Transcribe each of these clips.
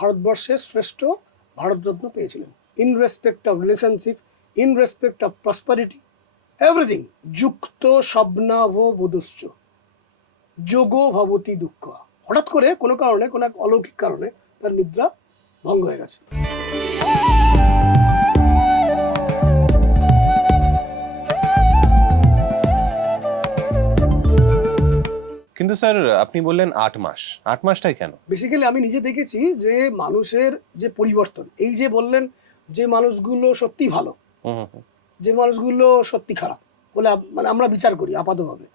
ভারতবর্ষের শ্রেষ্ঠ ভারতরত্ন পেয়েছিলেন। In respect of relationship, in respect of prosperity, everything. যুক্ত স্বপ্নাভ বোধশ্চ যোগো ভবতি দুঃখ। হঠাৎ করে কোনো কারণে, কোনো এক অলৌকিক কারণে তার নিদ্রা ভঙ্গ হয়ে গেছে। কিন্তু স্যার আপনি বললেন 8 মাস, 8 মাসটাই কেন? বেসিক্যালি আমি নিজে দেখেছি যে মানুষের যে পরিবর্তন, এই যে বললেন যে মানুষগুলো সত্যি ভালো, যে মানুষগুলো সত্যি খারাপ বলে মানে আমরা বিচার করি আপাতভাবে,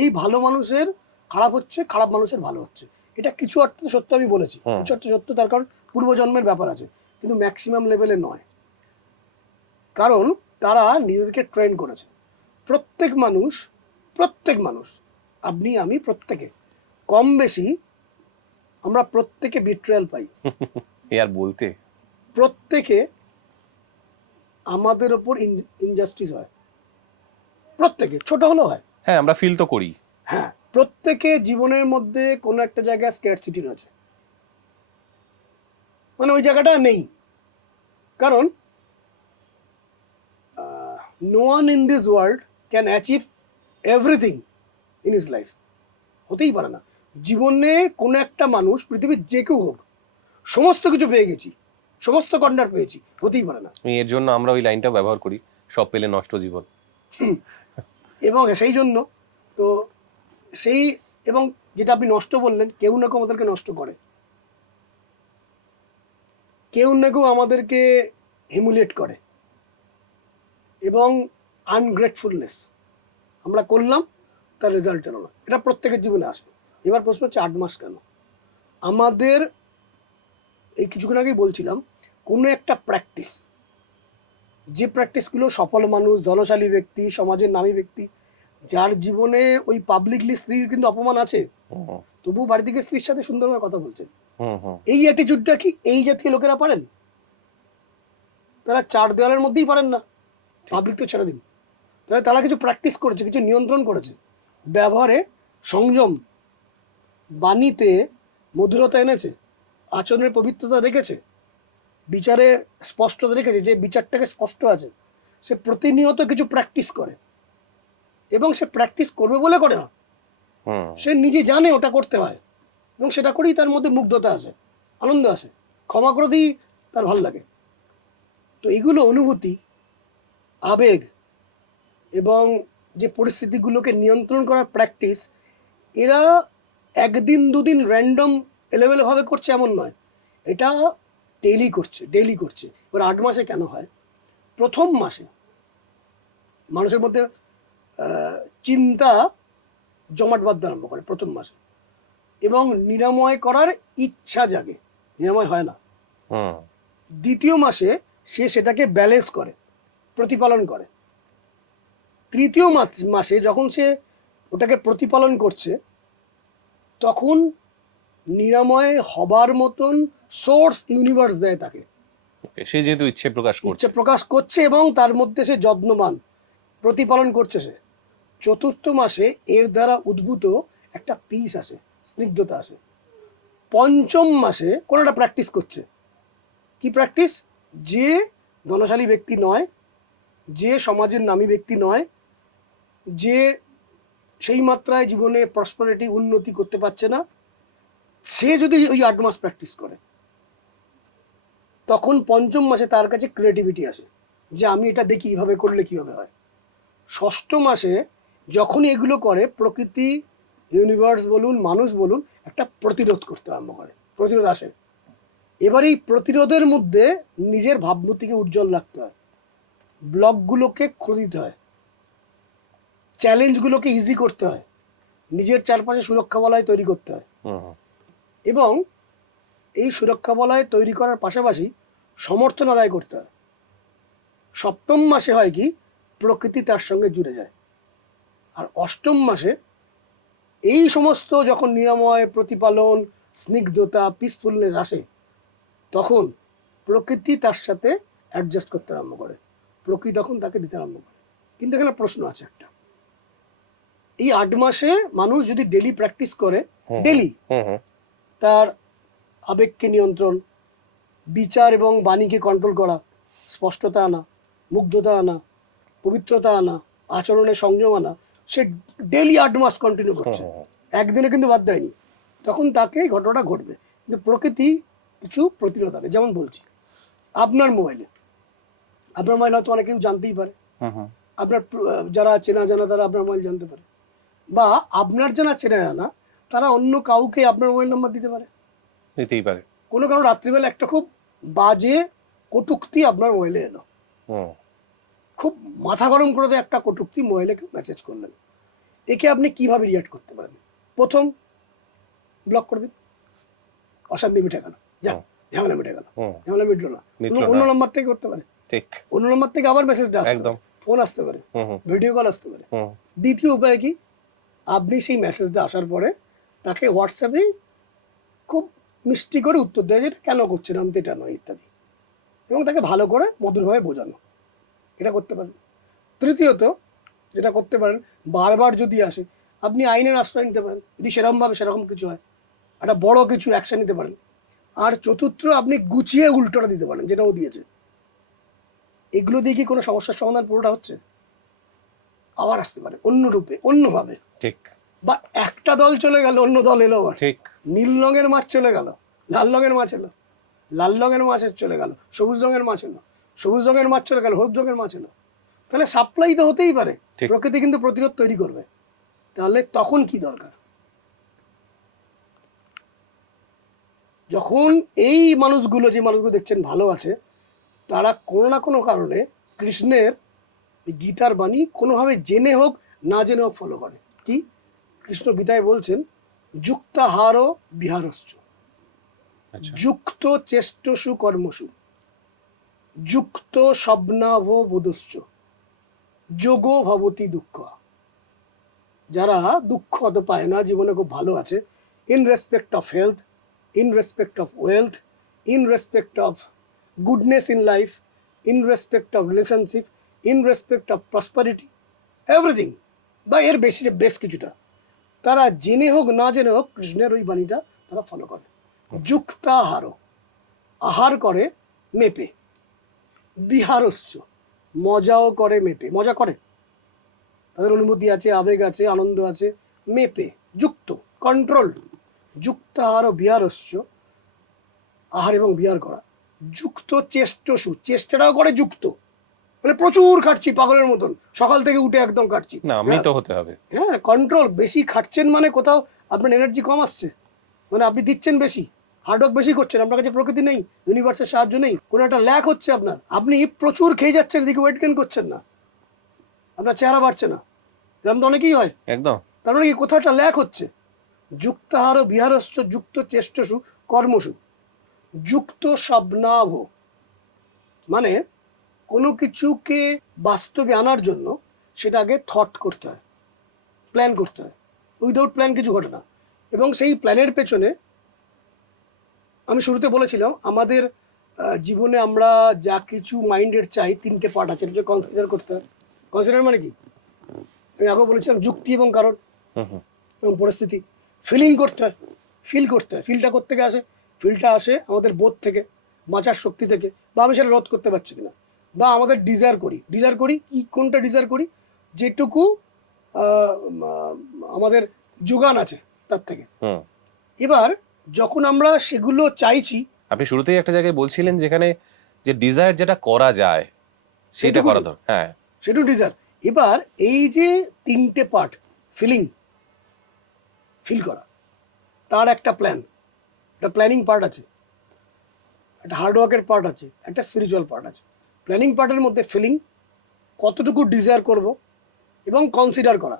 এই ভালো মানুষের খারাপ হচ্ছে, খারাপ মানুষের ভালো হচ্ছে, এটা কিছু অর্থে সত্য আমি বলেছি, কিছু অর্থে সত্য, তার কারণ পূর্বজন্মের ব্যাপার আছে, কিন্তু ম্যাক্সিমাম লেভেলে নয়। কারণ তারা নিজেদেরকে ট্রেন করেছে। প্রত্যেক মানুষ আপনি আমি প্রত্যেকে কম বেশি আমরা প্রত্যেকে বিট্রেয়াল পাই। আর বলতে প্রত্যেকে আমাদের ওপর ইনজাস্টিস হয়, প্রত্যেকে ছোট হলেও হয়। হ্যাঁ, আমরা ফিল তো করি। হ্যাঁ, প্রত্যেকে জীবনের মধ্যে কোনো একটা জায়গায় স্ক্যারসিটি রয়েছে, মানে ওই জায়গাটা নেই। কারণ no one in this world can achieve everything in his life. হতেই পারে না। জীবনে কোনো একটা মানুষ, পৃথিবীর যে কেউ হোক, সমস্ত কিছু পেয়ে গেছি, সমস্ত কর্নার পেয়েছি, হতেই পারে না। এর জন্য আমরা ওই লাইনটা ব্যবহার করি, সব পেলে নষ্ট জীবন। এবং সেই জন্য তো সেই, এবং যেটা আপনি নষ্ট বললেন, কেউ না কেউ আমাদেরকে নষ্ট করে, কেউ না কেউ আমাদেরকে হিমুলেট করে, এবং আনগ্রেটফুলনেস আমরা করলাম, তার রেজাল্ট এলো না, এটা প্রত্যেকের জীবনে আসে। এবার প্রশ্ন হচ্ছে 8 মাস কেন? আমাদের এই কিছুক্ষণ আগেই বলছিলাম, কোনো একটা প্র্যাকটিস, যে প্র্যাকটিসগুলো সফল মানুষ, ধনশালী ব্যক্তি, সমাজের নামী ব্যক্তি, যার জীবনে ওই পাবলিকলি স্ত্রীর কিন্তু অপমান আছে, তবুও বাড়ি থেকে স্ত্রীর সাথে সুন্দরভাবে কথা বলছেন, এই অ্যাটিটিউডটা কি এই জাতীয় লোকেরা পারেন? তারা 4 দেওয়ালের মধ্যেই পারেন না, পাবলিক তো ছেড়ে দিন। তাহলে তারা কিছু প্র্যাকটিস করেছে, কিছু নিয়ন্ত্রণ করেছে, ব্যবহারে সংযম, বাণীতে মধুরতা এনেছে, আচরণের পবিত্রতা রেখেছে, বিচারে স্পষ্টতা রেখেছে, যে বিচারটাকে স্পষ্ট আছে। সে প্রতিনিয়ত কিছু প্র্যাকটিস করে, এবং সে প্র্যাকটিস করবে বলে করে না, সে নিজে জানে ওটা করতে হয়, এবং সেটা করেই তার মধ্যে মুগ্ধতা আসে, আনন্দ আসে, ক্ষমা করে দিই তার ভালো লাগে। তো এগুলো অনুভূতি, আবেগ, এবং যে পরিস্থিতিগুলোকে নিয়ন্ত্রণ করার প্র্যাকটিস, এরা একদিন দুদিন র্যান্ডম এলেবেলেভাবে করছে এমন নয়, এটা ডেইলি করছে। এবার 8 মাসে কেন হয়? প্রথম মাসে মানুষের মধ্যে চিন্তা জমাট বাঁধতে আরম্ভ করে প্রথম মাসে, এবং নিরাময় করার ইচ্ছা জাগে, নিরাময় হয় না। দ্বিতীয় মাসে সে সেটাকে ব্যালেন্স করে, প্রতিপালন করে। তৃতীয় মাসে যখন সে ওটাকে প্রতিপালন করছে, তখন নিরাময় হবার মতন সোর্স ইউনিভার্স দেয় তাকে, সে যেহেতু ইচ্ছে প্রকাশ করছে, এবং তার মধ্যে সে যত্নবান, প্রতিপালন করছে সে। চতুর্থ মাসে এর দ্বারা উদ্ভূত একটা পিস আসে, স্নিগ্ধতা আসে। পঞ্চম মাসে কোনো একটা প্র্যাকটিস করছে। কি প্র্যাকটিস? যে ধনশালী ব্যক্তি নয়, যে সমাজের নামী ব্যক্তি নয়, যে সেই মাত্রায় জীবনে প্রসপারিটি, উন্নতি করতে পারছে না, সে যদি ওই 8 মাস প্র্যাকটিস করে, তখন পঞ্চম মাসে তার কাছে ক্রিয়েটিভিটি আসে, যে আমি এটা দেখি এইভাবে করলে কীভাবে হয়। ষষ্ঠ মাসে যখনই এগুলো করে, প্রকৃতি, ইউনিভার্স বলুন, মানুষ বলুন, একটা প্রতিরোধ করতে আরম্ভ করে, প্রতিরোধ আসে। এবার এই প্রতিরোধের মধ্যে নিজের ভাবমূর্তিকে উজ্জ্বল রাখতে হয়, ব্লকগুলোকে খুলে দিতে হয়, চ্যালেঞ্জগুলোকে ইজি করতে হয়, নিজের চারপাশে সুরক্ষা বলয় তৈরি করতে হয়, এবং এই সুরক্ষা বলয় তৈরি করার পাশাপাশি সমর্থন আদায় করতে হয়। সপ্তম মাসে হয় কি, প্রকৃতি তার সঙ্গে জুড়ে যায়। আর অষ্টম মাসে এই সমস্ত যখন নিরাময়, প্রতিপালন, স্নিগ্ধতা, পিসফুলনেস আসে, তখন প্রকৃতি তার সাথে অ্যাডজাস্ট করতে আরম্ভ করে, প্রকৃতি তখন তাকে দিতে আরম্ভ করে। কিন্তু এখানে প্রশ্ন আছে একটা, এই 8 মাসে মানুষ যদি ডেলি প্র্যাকটিস করে, ডেলি তার আবেগকে নিয়ন্ত্রণ, বিচার এবং বাণীকে কন্ট্রোল করা, স্পষ্টতা আনা, মুগ্ধতা আনা, পবিত্রতা আনা, আচরণে সংযম আনা, সে ডেইলি 8 মাস কন্টিনিউ করছে, একদিনে কিন্তু বাদ দেয়নি। তখন তাকে এই ঘটনাটা ঘটবে। কিন্তু প্রকৃতি কিছু প্রতিরোধ আনে। যেমন বলছি, আপনার মোবাইলে হয়তো অনেক কেউ জানতেই পারে, আপনার যারা চেনা জানা তারা আপনার মোবাইল জানতে পারে, বা আপনার জানা চেনা জানা তারা অন্য কাউকে আপনার মোবাইল নাম্বার দিতে পারে, দিতেই পারে। কোনো কারো রাত্রিবেলা একটা খুব বাজে কটূক্তি আপনার মোবাইলে এলো, খুব মাথা গরম করে দেয় একটা কটূক্তি মোবাইলে কেউ মেসেজ করলেন, একে আপনি কিভাবে রিয়াক্ট করতে পারেন? প্রথম, ব্লক করে দিন, অশান্তি মিটে গেল, যা ঝামেলা মিটে গেল, ঝামেলা মিটলো না, অন্য নাম্বার থেকে করতে পারে, ঠিক, অন্য নাম্বার থেকে আবার মেসেজটা আসতে একদম, পারে, ফোন আসতে পারে, ভিডিও কল আসতে পারে। দ্বিতীয় উপায় কি, আপনি সেই মেসেজটা আসার পরে তাকে হোয়াটসঅ্যাপে খুব মিষ্টি করে উত্তর দেয়, যেটা কেন করছেন, আমি তো এটা নয় ইত্যাদি, এবং তাকে ভালো করে মধুরভাবে বোঝানো, এটা করতে পারেন। তৃতীয়ত যেটা করতে পারেন, বারবার যদি আসে আপনি আইনের আশ্রয় নিতে পারেন, যদি সেরকমভাবে সেরকম কিছু হয়, একটা বড় কিছু অ্যাকশন নিতে পারেন। আর চতুর্থ, আপনি গুছিয়ে উল্টোটা দিতে পারেন যেটা ও দিয়েছে। এগুলো দিয়ে কি কোনো সমস্যার সমাধান পুরোটা হচ্ছে? আবার আসতে পারে অন্য রূপে, অন্যভাবে, ঠিক, বা একটা দল চলে গেল, অন্য দল এলো আবার, ঠিক, নীল রঙের মাছ চলে গেল, লাল রঙের মাছ এলো, লাল রঙের মাছ চলে গেল, সবুজ রঙের মাছ এলো, সবুজ রঙের মাছ চলে গেল, হলুদ রঙের মাছ এলো। তাহলে সাপ্লাই তো হতেই পারে, ঠিক। প্রকৃতি কিন্তু প্রতিরোধ তৈরি করবে। তাহলে তখন কি দরকার? যখন এই মানুষগুলো, যে মানুষগুলো দেখছেন ভালো আছে, তারা কোনো না কোনো কারণে কৃষ্ণের এই গীতার বাণী কোনোভাবে জেনে হোক না জেনে হোক ফলো করে। কি কৃষ্ণ গীতায় বলছেন, যুক্তাহার বিহারশ্চ, আচ্ছা, যুক্ত চেষ্টসু কর্মসু, যুক্ত স্বপ্নাভ বোধশ্চ, যোগো ভবতি দুঃখ। যারা দুঃখ অত পায় না, জীবনে খুব ভালো আছে, in respect of health, in respect of wealth, in respect of goodness in life, in respect of relationship, in respect of prosperity, everything, বা এর বেশ কিছুটা, তারা জেনে হোক না জেনে হোক কৃষ্ণের ওই বাণীটা তারা ফলো করে। যুক্তাহার, আহার করে মেপে, বিহারশ্চ, মজাও করে মেপে, মজা করে, তাদের অনুভূতি আছে, আবেগ আছে, আনন্দ আছে, মেপে, যুক্ত, কন্ট্রোল। যুক্তাহার বিহারশ্চ, আহার এবং বিহার করা, যুক্ত চেষ্টসু, চেষ্টাটাও করে যুক্ত, মানে প্রচুর খাটছি পাগলের মতন, সকাল থেকে উঠে একদম খাটছি, না মৃত হতে হবে। হ্যাঁ, কন্ট্রোল। বেশি খাটছেন মানে কোথাও আপনার এনার্জি কম আসছে, মানে আপনি দিচ্ছেন বেশি, হার্ডওয়ার্ক বেশি করছেন, আপনার কাছে প্রকৃতি নেই, ইউনিভার্সের সাহায্য নেই, কোনো একটা ল্যাক হচ্ছে আপনার, আপনি প্রচুর খেয়ে যাচ্ছেন, এদিকে ওয়েট গেইন করছেন না, আপনার চেহারা বাড়ছে না, এরকম তো অনেকেই হয়। একদম, তার মানে কি, কোথাও একটা ল্যাক হচ্ছে। যুক্তাহার বিহারশ্চ, যুক্ত চেষ্টসু কর্মসু, যুক্ত স্বপ্নাভ, মানে কোনো কিছুকে বাস্তবে আনার জন্য সেটা আগে থট করতে হয়, প্ল্যান করতে হয়, উইদাউট প্ল্যান কিছু ঘটে না। এবং সেই প্ল্যানের পেছনে, আমি শুরুতে বলেছিলাম, আমাদের জীবনে আমরা যা কিছু মাইন্ডের চাই, 3টে পার্ট আছে, এটা কনসিডার করতে হয়। কনসিডার মানে কি, আমি আগেও বলেছিলাম, যুক্তি এবং কারণ এবং পরিস্থিতি। ফিলিং করতে হয়, ফিল করতে হয়। ফিলটা কোত্থেকে আসে? ফিলটা আসে আমাদের বোধ থেকে, বাঁচার শক্তি থেকে, বা আমি সেটা রোধ করতে পারছি কিনা, বা আমাদের ডিজায়ার করি কি, কোনটা ডিজায়ার করি, যেটুকু আমাদের যোগান আছে তার থেকে। এবার যখন আমরা সেগুলো চাইছি, আপনি শুরুতেই একটা জায়গায় বলছিলেন যেখানে যে ডিজায়ার যেটা করা যায় সেটা করা দরকার। হ্যাঁ, সেটু ডিজায়ার। এবার এই যে 3টে পার্ট, ফিল করা, তার একটা প্ল্যান, একটা প্ল্যানিং পার্ট আছে, একটা হার্ডওয়ার্কের পার্ট আছে, একটা স্পিরিচুয়াল পার্ট আছে। প্ল্যানিং পার্টের মধ্যে ফিলিং, কতটুকু ডিজায়ার করব, এবং কনসিডার করা।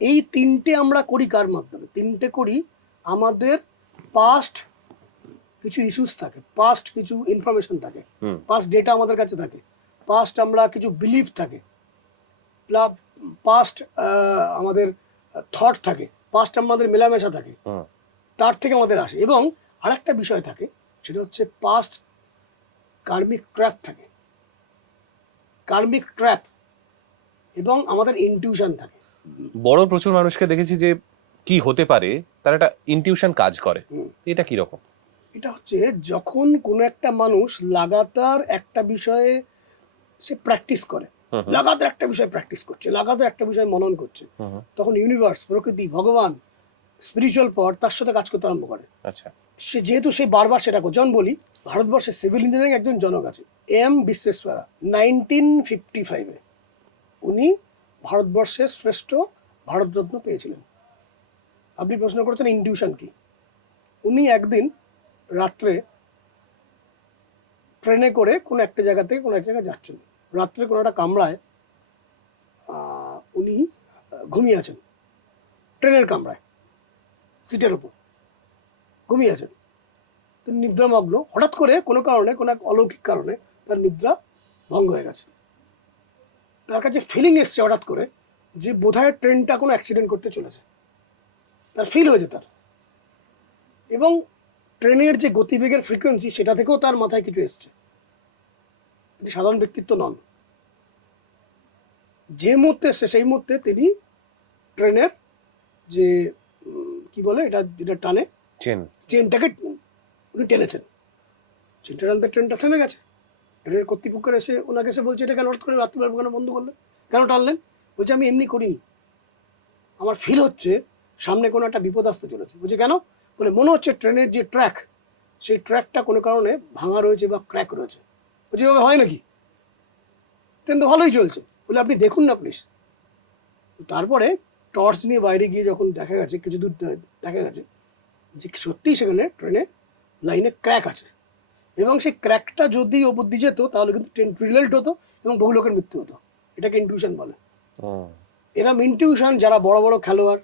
এই 3টে আমরা করি কার মাধ্যমে? 3টে করি আমাদের পাস্ট কিছু ইস্যুস থাকে, পাস্ট কিছু ইনফরমেশন থাকে, পাস্ট ডেটা আমাদের কাছে থাকে, পাস্ট আমরা কিছু বিলিফ থাকে, পাস্ট আমাদের থট থাকে, পাস্ট আমাদের মেলামেশা থাকে, তার থেকে আমাদের আসে। এবং আরেকটা বিষয় থাকে, সেটা হচ্ছে পাস্ট কার্মিক ট্র্যাপ থাকে, কার্মিক ট্র্যাপ, এবং আমাদের ইনটিউশন থাকে। বড় প্রচুর মানুষকে দেখেছি যে কি হতে পারে, তার একটা ইনটিউশন কাজ করে। এটা কি রকম? এটা হচ্ছে যখন কোনো একটা মানুষ লাগাতার একটা বিষয়ে সে প্র্যাকটিস করে, লাগাতার একটা বিষয় প্র্যাকটিস করছে, লাগাতার একটা বিষয় মনন করছে, তখন ইউনিভার্স, প্রকৃতি, ভগবান, স্পিরিচুয়াল পাওয়ার তার সাথে কাজ করতে আরম্ভ করে। আচ্ছা। সে যেহেতু সে বারবার সেটা করে, যেমন বলি ভারতবর্ষের সিভিল ইঞ্জিনিয়ারিং একজন জনক আছে এম বিশ্বেশ্বরা, 1955-এ উনি ভারতবর্ষের শ্রেষ্ঠ ভারতরত্ন পেয়েছিলেন। আপনি প্রশ্ন করেছেন ইনটিউশন কি। উনি একদিন রাত্রে ট্রেনে করে কোনো একটা জায়গা থেকে কোনো একটা জায়গায় যাচ্ছেন, রাত্রে কোনো একটা কামরায় উনি ঘুমিয়ে আছেন, ট্রেনের কামরায় সিটের ওপর ঘুমিয়ে আছেন। তো নিদ্রামগ্ন, হঠাৎ করে কোনো কারণে, কোনো এক অলৌকিক কারণে তার নিদ্রা ভঙ্গ হয়ে গেছে। তার কাছে ফিলিং এসছে হঠাৎ করে যে বোধহয় ট্রেনটা কোনো অ্যাক্সিডেন্ট করতে চলেছে, তার ফিল হয়েছে তার। এবং ট্রেনের যে গতিবেগের ফ্রিকোয়েন্সি সেটা থেকেও তার মাথায় কিছু এসছে। তিনি সাধারণ ব্যক্তিত্ব নন। যে মুহূর্তে এসছে সেই মুহূর্তে তিনি ট্রেনের যে কি বলে এটা, যেটা টানে চেনটাকে উনি টেনেছেন। চেনটা টানতে ট্রেনটা থেমে গেছে। ট্রেনের কর্তৃপক্ষের এসে ওনাকে এসে বলছে, এটা কেন হঠাৎ করে রাত্রিবেলা কেন বন্ধ করলেন, কেন টানলেন? বলছে আমি এমনি করিনি, আমার ফিল হচ্ছে সামনে কোনো একটা বিপদ আসতে চলেছে। বলছে কেন? বলে মনে হচ্ছে ট্রেনের যে ট্র্যাক, সেই ট্র্যাকটা কোনো কারণে ভাঙা রয়েছে বা ক্র্যাক রয়েছে। বলছে এভাবে হয় নাকি? ট্রেন তো ভালোই চলছে। বলে আপনি দেখুন না প্লিজ। তারপরে টর্চ নিয়ে বাইরে গিয়ে যখন দেখা গেছে, কিছু দূর দেখা গেছে যে সত্যিই সেখানে ট্রেনে লাইনে ক্র্যাক আছে, এবং সেই ক্র্যাকটা যদি ওপর দিয়ে যেত তাহলে কিন্তু ট্রেন রিলেট হতো এবং বহু লোকের মৃত্যু হতো। এটাকে ইনটিউশন বলে। এরম ইনটিউশন যারা বড় বড় খেলোয়াড়,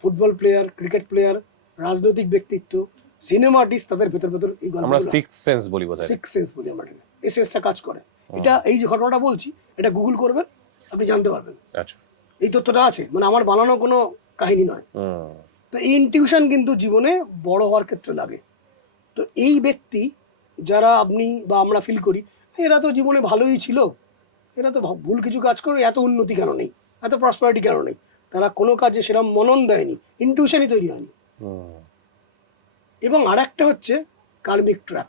ফুটবল প্লেয়ার, ক্রিকেট প্লেয়ার, রাজনৈতিক ব্যক্তিত্ব, সিনেমা আর্টিস্ট, তাদের ভেতর ভেতর এই গল্প, আমরা সিক্স সেন্স বলি বোধহয়। সিক্স সেন্স বলি আমরা এটাকে। এই সেন্সটা কাজ করে। এটা এই যে ঘটনাটা বলছি, এটা গুগল করবেন, আপনি জানতে পারবেন। আচ্ছা। এই তথ্যটা আছে, মানে আমার বানানো কোনো কাহিনী নয়। তো এই ইনটিউশন কিন্তু জীবনে বড় হওয়ার ক্ষেত্রে লাগে। তো এই ব্যক্তি যারা আপনি বা আমরা ফিল করি এরা তো জীবনে ভালোই ছিল, এরা তো ভুল কিছু কাজ করে, এত উন্নতি কেন নেই, এত প্রসপারিটি কেন নেই, তারা কোনো কাজে সেরকম মনন দেয়নি, ইনটিউশনই তৈরি হয়নি। এবং আর একটা হচ্ছে কার্মিক ট্র্যাপ।